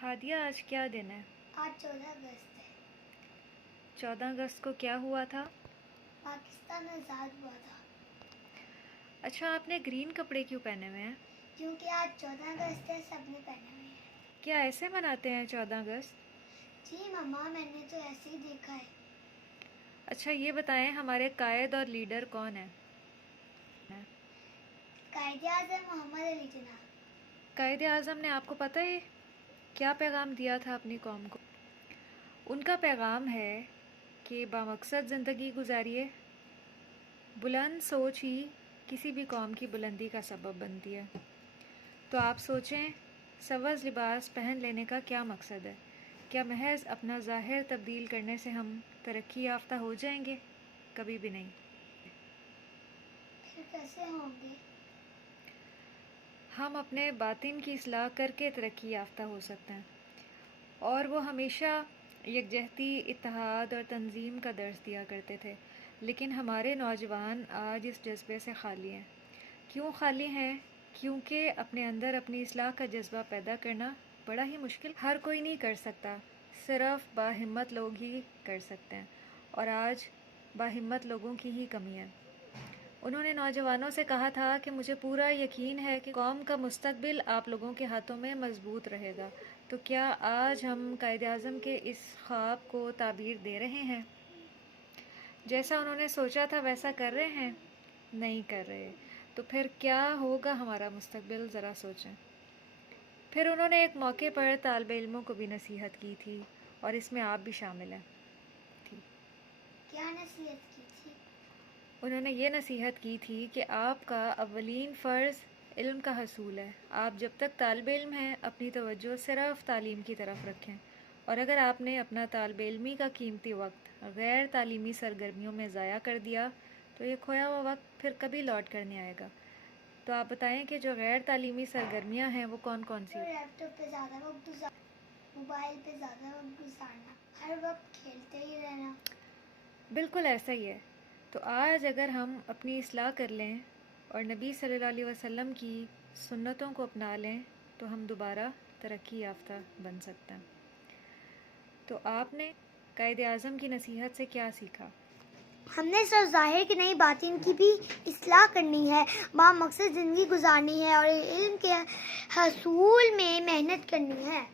हादिया, आज क्या दिन है? आज 14 अगस्त है। 14 अगस्त को क्या हुआ था? पाकिस्तान आज़ाद हुआ था। अच्छा, आपने ग्रीन कपड़े क्यों पहने हुए हैं? क्योंकि आज 14 अगस्त है, सबने पहने हुए हैं। क्या ऐसे मनाते हैं 14 अगस्त? जी मम्मा, मैंने तो ऐसे ही देखा है। अच्छा, ये बताएं हमारे कायद और लीडर कौन है? कायदे-आज़म मोहम्मद अली जिन्ना। कायदे आज़म ने आपको पता है क्या पैगाम दिया था अपनी कौम को? उनका पैगाम है कि बामकसद ज़िंदगी गुजारिए। बुलंद सोच ही किसी भी कौम की बुलंदी का सबब बनती है। तो आप सोचें, सवज़ लिबास पहन लेने का क्या मकसद है? क्या महज अपना ज़ाहिर तब्दील करने से हम तरक्की याफ्ता हो जाएंगे? कभी भी नहीं। फिर कैसे होंगे? हम अपने बातिन की इस्लाह करके तरक्की याफ्ता हो सकते हैं। और वो हमेशा यकजहती, इत्तेहाद और तंजीम का दर्स दिया करते थे, लेकिन हमारे नौजवान आज इस जज्बे से खाली हैं। क्यों खाली हैं? क्योंकि अपने अंदर अपनी इस्लाह का जज्बा पैदा करना बड़ा ही मुश्किल, हर कोई नहीं कर सकता, सिर्फ बाहिम्मत लोग ही कर सकते हैं, और आज बाहिम्मत लोगों की ही कमी है। उन्होंने नौजवानों से कहा था कि मुझे पूरा यकीन है कि कौम का मुस्तकबिल आप लोगों के हाथों में मजबूत रहेगा। तो क्या आज हम कायद-ए-आज़म के इस ख्वाब को ताबीर दे रहे हैं? जैसा उन्होंने सोचा था वैसा कर रहे हैं? नहीं कर रहे। तो फिर क्या होगा हमारा मुस्तकबिल, ज़रा सोचें। फिर उन्होंने एक मौके पर तालिब इल्मों को भी नसीहत की थी, और इसमें आप भी शामिल हैं। क्या नसीहत की थी? उन्होंने ये नसीहत की थी कि आपका अव्वलीन फ़र्ज़ इल्म का हसूल है। आप जब तक तालिब इल्म हैं अपनी तवज्जो सिर्फ़ तालीम की तरफ रखें, और अगर आपने अपना तालिब इल्मी का कीमती वक्त गैर तालीमी सरगर्मियों में ज़ाया कर दिया तो ये खोया हुआ वक्त फिर कभी लौट कर नहीं आएगा। तो आप बताएं कि जो गैर तालीमी सरगर्मियाँ हैं वो कौन कौन सी? लैपटॉप पे ज़्यादा वक्त मोबाइल पे ज़्यादा वक्त गुजारना, हर वक्त खेलते ही रहना। बिल्कुल ऐसा ही है। तो आज अगर हम अपनी इस्लाह कर लें और नबी सल्लल्लाहु अलैहि वसल्लम की सुन्नतों को अपना लें तो हम दोबारा तरक्की याफ्ता बन सकते हैं। तो आपने कायद-ए-आज़म की नसीहत से क्या सीखा? हमने सिर्फ ज़ाहिर की नहीं, बातिन की भी इस्लाह करनी है, बामकसद ज़िंदगी गुजारनी है और इल्म के हसूल में मेहनत करनी है।